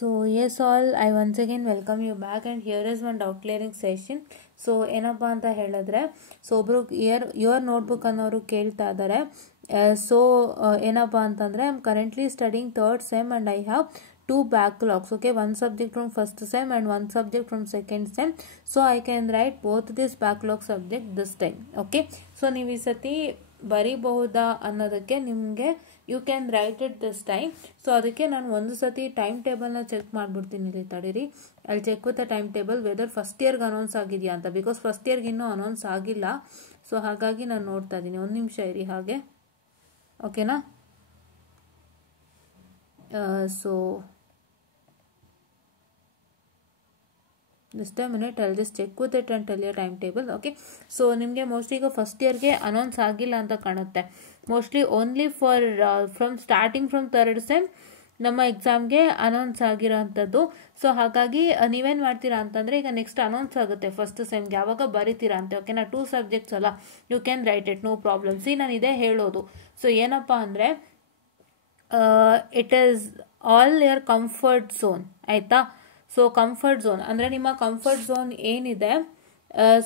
So yes all, I once again welcome you back and here is one doubt clearing session. So ಏನಪ್ಪ ಅಂತ ಹೇಳಿದ್ರೆ ಒಬ್ಬರು your notebook ಅನ್ನೋರು ಕೇಳ್ತಾ ಇದ್ದಾರೆ. ಸೊ ಏನಪ್ಪ ಅಂತಂದರೆ I am currently studying third sem and I have two backlogs, okay, one subject from first sem and one subject from second sem, so I can write both this backlog subject this time. Okay, so ನೀವು ಈ ಸತಿ ಬರೀಬಹುದಾ ಅನ್ನೋದಕ್ಕೆ ನಿಮಗೆ you can write it this time. So ಅದಕ್ಕೆ ನಾನು ಒಂದು ಸತಿ ಟೈಮ್ ಟೇಬಲ್ನ ಚೆಕ್ ಮಾಡಿಬಿಡ್ತೀನಿ. ಇಲ್ಲಿ ತಡೀರಿ, ಅಲ್ಲಿ check with the time table whether first ಇಯರ್ಗೆ ಅನೌನ್ಸ್ ಆಗಿದೆಯಾ ಅಂತ, ಬಿಕಾಸ್ ಫಸ್ಟ್ ಇಯರ್ಗೆ ಇನ್ನೂ ಅನೌನ್ಸ್ ಆಗಿಲ್ಲ. ಸೊ ಹಾಗಾಗಿ ನಾನು ನೋಡ್ತಾ ಇದ್ದೀನಿ, ಒಂದು ನಿಮಿಷ ಇರಿ ಹಾಗೆ, ಓಕೆನಾ. So just a minute, I'll just check with it and tell you timetable. Okay, so ನಿಮಗೆ ಮೋಸ್ಟ್ಲಿ ಈಗ ಫಸ್ಟ್ ಇಯರ್ಗೆ ಅನೌನ್ಸ್ ಆಗಿಲ್ಲ ಅಂತ ಕಾಣುತ್ತೆ. Mostly only for starting from third sem ನಮ್ಮ ಎಕ್ಸಾಮ್ಗೆ ಅನೌನ್ಸ್ ಆಗಿರೋ ಅಂಥದ್ದು. ಸೊ ಹಾಗಾಗಿ ನೀವೇನು ಮಾಡ್ತೀರಾ ಅಂತಂದರೆ, ಈಗ ನೆಕ್ಸ್ಟ್ ಅನೌನ್ಸ್ ಆಗುತ್ತೆ ಫಸ್ಟ್ ಸೆಮ್ಗೆ, ಯಾವಾಗ ಬರೀತೀರಾ ಅಂತ. ಓಕೆನಾ, 2 ಸಬ್ಜೆಕ್ಟ್ಸ್ ಅಲ್ಲ, you can write it, no problem. See, ನಾನು ಇದೇ ಹೇಳೋದು. ಸೊ ಏನಪ್ಪ ಅಂದರೆ, it is all your comfort zone, ಆಯಿತಾ. ಸೊ ಕಂಫರ್ಟ್ ಝೋನ್ ಅಂದರೆ ನಿಮ್ಮ ಕಂಫರ್ಟ್ ಝೋನ್ ಏನಿದೆ,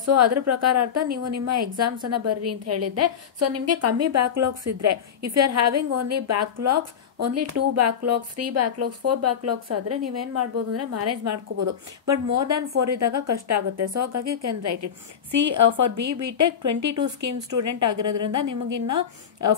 ಸೊ ಅದ್ರ ಪ್ರಕಾರ ಅರ್ಥ ನೀವು ನಿಮ್ಮ ಎಕ್ಸಾಮ್ಸನ್ನು ಬರ್ರಿ ಅಂತ ಹೇಳಿದ್ದೆ. ಸೊ ನಿಮಗೆ ಕಮ್ಮಿ ಬ್ಯಾಕ್ಲಾಗ್ಸ್ ಇದ್ದರೆ, if you are having only backlogs, only 2 backlogs, 3 backlogs, 4 backlogs ಆದರೆ ನೀವೇನು ಮಾಡ್ಬೋದು ಅಂದರೆ ಮ್ಯಾನೇಜ್ ಮಾಡ್ಕೋಬೋದು. ಬಟ್ ಮೋರ್ ದ್ಯಾನ್ 4 ಇದ್ದಾಗ ಕಷ್ಟ ಆಗುತ್ತೆ. ಸೊ ಹಾಗಾಗಿ you can write it. See, for BTech 22 scheme student ಆಗಿರೋದ್ರಿಂದ ನಿಮಗಿನ್ನ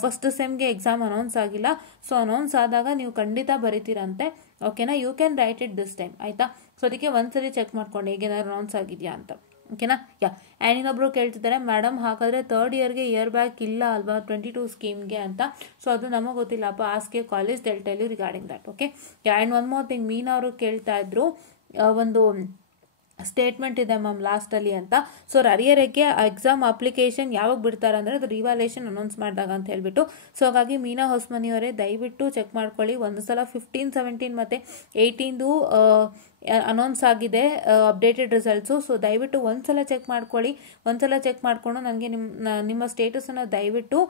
ಫಸ್ಟ್ ಸೆಮ್ಗೆ ಎಕ್ಸಾಮ್ ಅನೌನ್ಸ್ ಆಗಿಲ್ಲ. ಸೊ ಅನೌನ್ಸ್ ಆದಾಗ ನೀವು ಖಂಡಿತ ಬರೀತೀರಂತೆ. ಓಕೆನಾ, you can write it this time, ಆಯಿತಾ. ಸೊ ಅದಕ್ಕೆ ಒಂದ್ಸರಿ ಚೆಕ್ ಮಾಡ್ಕೊಂಡು ಹೇಗೇನಾದ್ರು ಅನೌನ್ಸ್ ಆಗಿದೆಯಾ ಅಂತ. ಓಕೆನಾ, ಆ್ಯಂಡ್ ಇನ್ನೊಬ್ರು ಕೇಳ್ತಿದ್ದಾರೆ, ಮೇಡಮ್ ಹಾಗಾದರೆ ಥರ್ಡ್ ಇಯರ್ಗೆ ಇಯರ್ ಬ್ಯಾಕ್ ಇಲ್ಲ ಅಲ್ವಾ 22 ಸ್ಕೀಮ್ಗೆ ಅಂತ. ಸೊ ಅದು ನಮಗೆ ಗೊತ್ತಿಲ್ಲಪ್ಪ, ask college they'll tell you regarding that. Okay, and one more thing, Meena ಅವರು ಕೇಳ್ತಾ ಇದ್ರು, ಒಂದು ಸ್ಟೇಟ್ಮೆಂಟ್ ಇದೆ ಮ್ಯಾಮ್ ಲಾಸ್ಟಲ್ಲಿ ಅಂತ. ಸೊ ಅರಿಯರಿಗೆ ಎಕ್ಸಾಮ್ ಅಪ್ಲಿಕೇಶನ್ ಯಾವಾಗ ಬಿಡ್ತಾರೆ ಅಂದರೆ ಅದು ರಿವ್ಯಾಲ್ಯೂಯೇಷನ್ ಅನೌನ್ಸ್ ಮಾಡಿದಾಗ ಅಂತ ಹೇಳ್ಬಿಟ್ಟು. ಸೊ ಹಾಗಾಗಿ ಮೀನಾ ಹೊಸ್ಮನಿಯವರೇ ದಯವಿಟ್ಟು ಚೆಕ್ ಮಾಡ್ಕೊಳ್ಳಿ. ಒಂದು ಸಲ 15, 17 ಮತ್ತು 18ದು ಅನೌನ್ಸ್ ಆಗಿದೆ ಅಪ್ಡೇಟೆಡ್ ರಿಸಲ್ಟ್ಸು. ಸೊ ದಯವಿಟ್ಟು ಒಂದ್ಸಲ ಚೆಕ್ ಮಾಡ್ಕೊಳ್ಳಿ. ಒಂದ್ಸಲ ಚೆಕ್ ಮಾಡಿಕೊಂಡು ನನಗೆ ನಿಮ್ಮ ಸ್ಟೇಟಸನ್ನು ದಯವಿಟ್ಟು,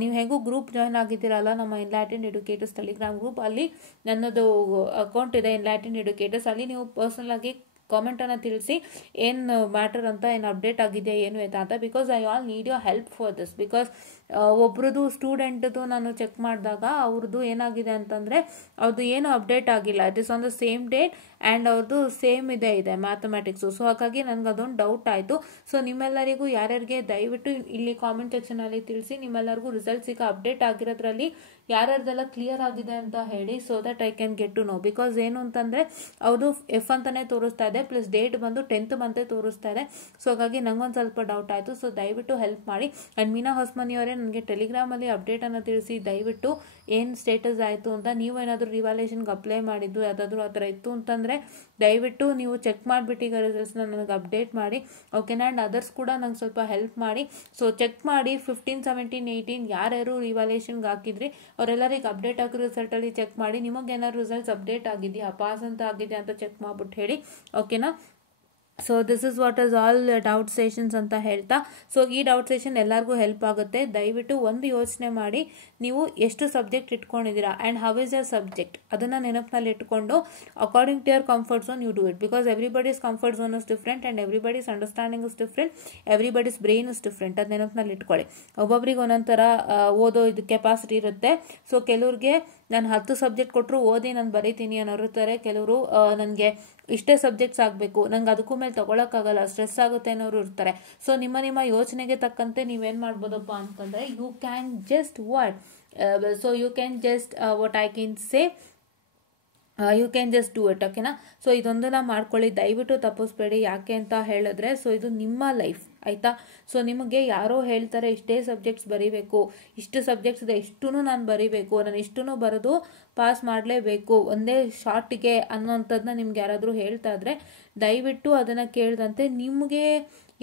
ನೀವು ಹೇಗೂ ಗ್ರೂಪ್ ಜಾಯ್ನ್ ಆಗಿದ್ದೀರಲ್ಲ ನಮ್ಮ ಎನ್ಲೈಟೆಂಡ್ ಎಡ್ಯುಕೇಟರ್ಸ್ ಟೆಲಿಗ್ರಾಮ್ ಗ್ರೂಪ್, ಅಲ್ಲಿ ನನ್ನದು ಅಕೌಂಟ್ ಇದೆ ಎನ್ಲೈಟೆಂಡ್ ಎಡ್ಯುಕೇಟರ್ಸ್, ಅಲ್ಲಿ ನೀವು ಪರ್ಸನಲ್ ಆಗಿ ಕಾಮೆಂಟನ್ನು ತಿಳಿಸಿ ಏನು ಮ್ಯಾಟರ್ ಅಂತ, ಏನು ಅಪ್ಡೇಟ್ ಆಗಿದೆ ಏನು ಆಯ್ತಾ ಅಂತ. Because I all need your help for this. Because ಒಬ್ರದ್ದು ಸ್ಟೂಡೆಂಟ್ದು ನಾನು ಚೆಕ್ ಮಾಡಿದಾಗ ಅವ್ರದ್ದು ಏನಾಗಿದೆ ಅಂತಂದರೆ, ಅವ್ರದ್ದು ಏನು ಅಪ್ಡೇಟ್ ಆಗಿಲ್ಲ, it is on the same date and ಅವ್ರದ್ದು ಸೇಮ್ ಇದೆ ಮ್ಯಾಥಮೆಟಿಕ್ಸು. ಸೊ ಹಾಗಾಗಿ ನನಗೆ ಅದೊಂದು ಡೌಟ್ ಆಯಿತು. ಸೊ ನಿಮ್ಮೆಲ್ಲರಿಗೂ ಯಾರ್ಯಾರಿಗೆ ದಯವಿಟ್ಟು ಇಲ್ಲಿ ಕಾಮೆಂಟ್ ಸೆಕ್ಷನಲ್ಲಿ ತಿಳಿಸಿ, ನಿಮ್ಮೆಲ್ಲರಿಗೂ ರಿಸಲ್ಟ್ಸ್ ಈಗ ಅಪ್ಡೇಟ್ ಆಗಿರೋದ್ರಲ್ಲಿ ಯಾರ್ಯಾರ್ದೆಲ್ಲ ಕ್ಲಿಯರ್ ಆಗಿದೆ ಅಂತ ಹೇಳಿ, so that I can get to know. Because ಏನು ಅಂತಂದರೆ ಅವ್ರದ್ದು ಎಫ್ ಅಂತಲೇ ತೋರಿಸ್ತಾ ಇದೆ, ಪ್ಲಸ್ ಡೇಟ್ ಬಂದು 10th ಮಂತೇ ತೋರಿಸ್ತಾ ಇದೆ. ಸೊ ಹಾಗಾಗಿ ನಂಗೊಂದು ಸ್ವಲ್ಪ ಡೌಟ್ ಆಯಿತು. ಸೊ ದಯವಿಟ್ಟು ಹೆಲ್ಪ್ ಮಾಡಿ. ಆ್ಯಂಡ್ ಮೀನಾ ಹೊಸ್ಮನಿಯವರೇ ನನಗೆ ಟೆಲಿಗ್ರಾಮಲ್ಲಿ ಅಪ್ಡೇಟನ್ನು ತಿಳಿಸಿ ದಯವಿಟ್ಟು, ಏನು ಸ್ಟೇಟಸ್ ಆಯಿತು ಅಂತ. ನೀವು ಏನಾದರೂ ರಿವ್ಯಾಲ್ಯೂಯೇಷನ್ಗೆ ಅಪ್ಲೈ ಮಾಡಿದ್ದು ಯಾವುದಾದ್ರೂ ಆ ಥರ ಇತ್ತು ಅಂತಂದರೆ ದಯವಿಟ್ಟು ನೀವು ಚೆಕ್ ಮಾಡಿಬಿಟ್ಟು ಈಗ ರಿಸಲ್ಟ್ಸ್ನ ನನಗೆ ಅಪ್ಡೇಟ್ ಮಾಡಿ. ಓಕೆನಾ, ಆ್ಯಂಡ್ ಅದರ್ಸ್ ಕೂಡ ನಂಗೆ ಸ್ವಲ್ಪ ಹೆಲ್ಪ್ ಮಾಡಿ. ಸೊ ಚೆಕ್ ಮಾಡಿ 15, 17, 18 ಯಾರ್ಯಾರು ರಿವ್ಯಾಲ್ಯೂಯೇಷನ್ಗೆ ಹಾಕಿದ್ರಿ ಅವರೆಲ್ಲರಿಗೆ ಅಪ್ಡೇಟ್ ಆಗಿರೋ ರಿಸಲ್ಟಲ್ಲಿ ಚೆಕ್ ಮಾಡಿ. ನಿಮಗೇನಾದ್ರು ರಿಸಲ್ಟ್ಸ್ ಅಪ್ಡೇಟ್ ಆಗಿದೆಯಾ, ಪಾಸ್ ಅಂತ ಆಗಿದೆ ಅಂತ ಚೆಕ್ ಮಾಡಿಬಿಟ್ಟು ಹೇಳಿ. ಓಕೆನಾ, so this is what is all doubt sessions ಅಂತ ಹೇಳ್ತಾ, ಸೊ ಈ ಡೌಟ್ ಸೆಷನ್ ಎಲ್ಲರಿಗೂ ಹೆಲ್ಪ್ ಆಗುತ್ತೆ. ದಯವಿಟ್ಟು ಒಂದು ಯೋಚನೆ ಮಾಡಿ, ನೀವು ಎಷ್ಟು ಸಬ್ಜೆಕ್ಟ್ ಇಟ್ಕೊಂಡಿದ್ದೀರಾ and how is your subject, ಅದನ್ನು ನೆನಪಿನಲ್ಲಿ ಇಟ್ಕೊಂಡು according to your comfort zone you do it. Because everybody's comfort zone is different and everybody's understanding is different, everybody's brain is different. ಅದು ನೆನಪಿನಲ್ಲಿ ಇಟ್ಕೊಳ್ಳಿ. ಒಬ್ಬೊಬ್ರಿಗೆ ಒಂದೊಂಥರ ಓದೋ ಇದು ಕೆಪಾಸಿಟಿ ಇರುತ್ತೆ. ಸೊ ಕೆಲವ್ರಿಗೆ ನಾನು 10 ಸಬ್ಜೆಕ್ಟ್ ಕೊಟ್ಟರು ಓದಿ ನಾನು ಬರೀತೀನಿ ಅನ್ನೋರು ಇರ್ತಾರೆ. ಕೆಲವರು ನನಗೆ ಇಷ್ಟೇ ಸಬ್ಜೆಕ್ಟ್ಸ್ ಆಗಬೇಕು, ನಂಗೆ ಅದಕ್ಕೂ ಮೇಲೆ ತೊಗೊಳಕ್ಕಾಗಲ್ಲ, ಸ್ಟ್ರೆಸ್ ಆಗುತ್ತೆ ಅನ್ನೋರು ಇರ್ತಾರೆ. ಸೊ ನಿಮ್ಮ ಯೋಚನೆಗೆ ತಕ್ಕಂತೆ ನೀವೇನು ಮಾಡ್ಬೋದಪ್ಪ ಅಂತಂದರೆ, you can just you can just what I can say, you can just do it. ಓಕೆನಾ, ಸೊ ಇದೊಂದನ್ನು ಮಾಡ್ಕೊಳ್ಳಿ, ದಯವಿಟ್ಟು ತಪ್ಪಿಸ್ಬೇಡಿ. ಯಾಕೆ ಅಂತ ಹೇಳಿದ್ರೆ, ಸೊ ಇದು ನಿಮ್ಮ ಲೈಫ್, ಆಯಿತಾ. ಸೊ ನಿಮಗೆ ಯಾರೋ ಹೇಳ್ತಾರೆ ಇಷ್ಟೇ ಸಬ್ಜೆಕ್ಟ್ಸ್ ಬರೀಬೇಕು, ಇಷ್ಟು ಸಬ್ಜೆಕ್ಟ್ಸ್ ಇದೆ, ಇಷ್ಟೂ ನಾನು ಬರೀಬೇಕು, ನಾನು ಇಷ್ಟೂ ಬರೆದು ಪಾಸ್ ಮಾಡಲೇಬೇಕು ಒಂದೇ ಶಾರ್ಟಿಗೆ ಅನ್ನೋಂಥದ್ದನ್ನ ನಿಮ್ಗೆ ಯಾರಾದರೂ ಹೇಳ್ತಾ ಇದ್ರೆ ದಯವಿಟ್ಟು ಅದನ್ನು ಕೇಳಿದಂತೆ ನಿಮಗೆ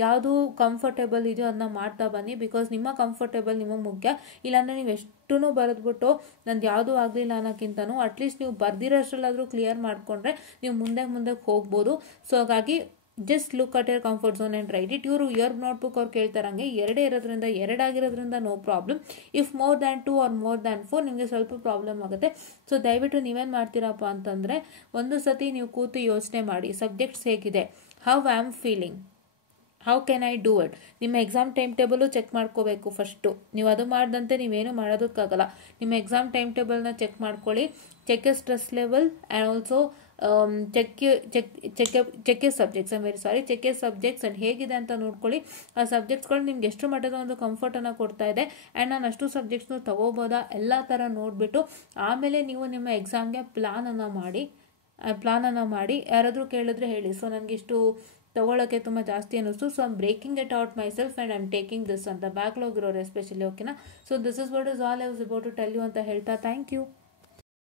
ಯಾವುದು ಕಂಫರ್ಟೇಬಲ್ ಇದೆಯೋ ಅದನ್ನ ಮಾಡ್ತಾ ಬನ್ನಿ. ಬಿಕಾಸ್ ನಿಮ್ಮ ಕಂಫರ್ಟೇಬಲ್ ನಿಮಗೆ ಮುಖ್ಯ. ಇಲ್ಲಾಂದರೆ ನೀವು ಎಷ್ಟೂ ಬರೆದ್ಬಿಟ್ಟು ನಂದು ಯಾವುದೂ ಆಗಲಿಲ್ಲ ಅನ್ನೋಕ್ಕಿಂತನೂ ಅಟ್ಲೀಸ್ಟ್ ನೀವು ಬರ್ದಿರೋಷ್ಟರಲ್ಲಾದರೂ ಕ್ಲಿಯರ್ ಮಾಡಿಕೊಂಡ್ರೆ ನೀವು ಮುಂದೆ ಹೋಗ್ಬೋದು. ಸೊ ಹಾಗಾಗಿ just look at your comfort zone and write it. ಇವರು ಇಯರ್ ನೋಟ್ಬುಕ್ ಅವ್ರು ಕೇಳ್ತಾರಂಗೆ ಎರಡೇ ಇರೋದ್ರಿಂದ, ಎರಡಾಗಿರೋದ್ರಿಂದ no problem. If more than 2 or more than 4 ನಿಮಗೆ ಸ್ವಲ್ಪ ಪ್ರಾಬ್ಲಮ್ ಆಗುತ್ತೆ. ಸೊ ದಯವಿಟ್ಟು ನೀವೇನು ಮಾಡ್ತೀರಪ್ಪ ಅಂತಂದರೆ, ಒಂದು ಸತಿ ನೀವು ಕೂತು ಯೋಚನೆ ಮಾಡಿ ಸಬ್ಜೆಕ್ಟ್ಸ್ ಹೇಗಿದೆ, how I am feeling, how can I do it. ನಿಮ್ಮ ಎಕ್ಸಾಮ್ ಟೈಮ್ ಟೇಬಲು ಚೆಕ್ ಮಾಡ್ಕೋಬೇಕು ಫಸ್ಟು. ನೀವು ಅದು ಮಾಡಿದಂತೆ ನೀವೇನು ಮಾಡೋದಕ್ಕಾಗಲ್ಲ. ನಿಮ್ಮ ಎಕ್ಸಾಮ್ ಟೈಮ್ ಟೇಬಲ್ನ ಚೆಕ್ ಮಾಡ್ಕೊಳ್ಳಿ. Check your stress level and also check your subjects. Check your subjects and ಹೇಗಿದೆ ಅಂತ ನೋಡ್ಕೊಳ್ಳಿ. ಆ ಸಬ್ಜೆಕ್ಟ್ಸ್ಗಳು ನಿಮ್ಗೆ ಎಷ್ಟು ಮಟ್ಟದ ಒಂದು ಕಂಫರ್ಟನ್ನು ಕೊಡ್ತಾ ಇದೆ ಆ್ಯಂಡ್ ನಾನು ಅಷ್ಟು ಸಬ್ಜೆಕ್ಟ್ಸ್ನು ತೊಗೋಬೋದಾ ಎಲ್ಲ ಥರ ನೋಡಿಬಿಟ್ಟು ಆಮೇಲೆ ನೀವು ನಿಮ್ಮ ಎಕ್ಸಾಮ್ಗೆ ಪ್ಲಾನನ್ನು ಮಾಡಿ ಯಾರಾದರೂ ಕೇಳಿದ್ರೆ ಹೇಳಿ, ಸೊ ನನಗಿಷ್ಟು ತಗೊಳ್ಳೋಕ್ಕೆ ತುಂಬ ಜಾಸ್ತಿ ಅನ್ನಿಸ್ತು, so I'm breaking it out myself and I'm taking this ಅಂತ ಬ್ಯಾಕ್ಲಾಗ್ ಇರೋರು ಎಸ್ಪೆಷಲಿ. ಓಕೆನಾ. So this is what is all I was about to tell you ಅಂತ ಹೇಳ್ತಾ ಥ್ಯಾಂಕ್ ಯು.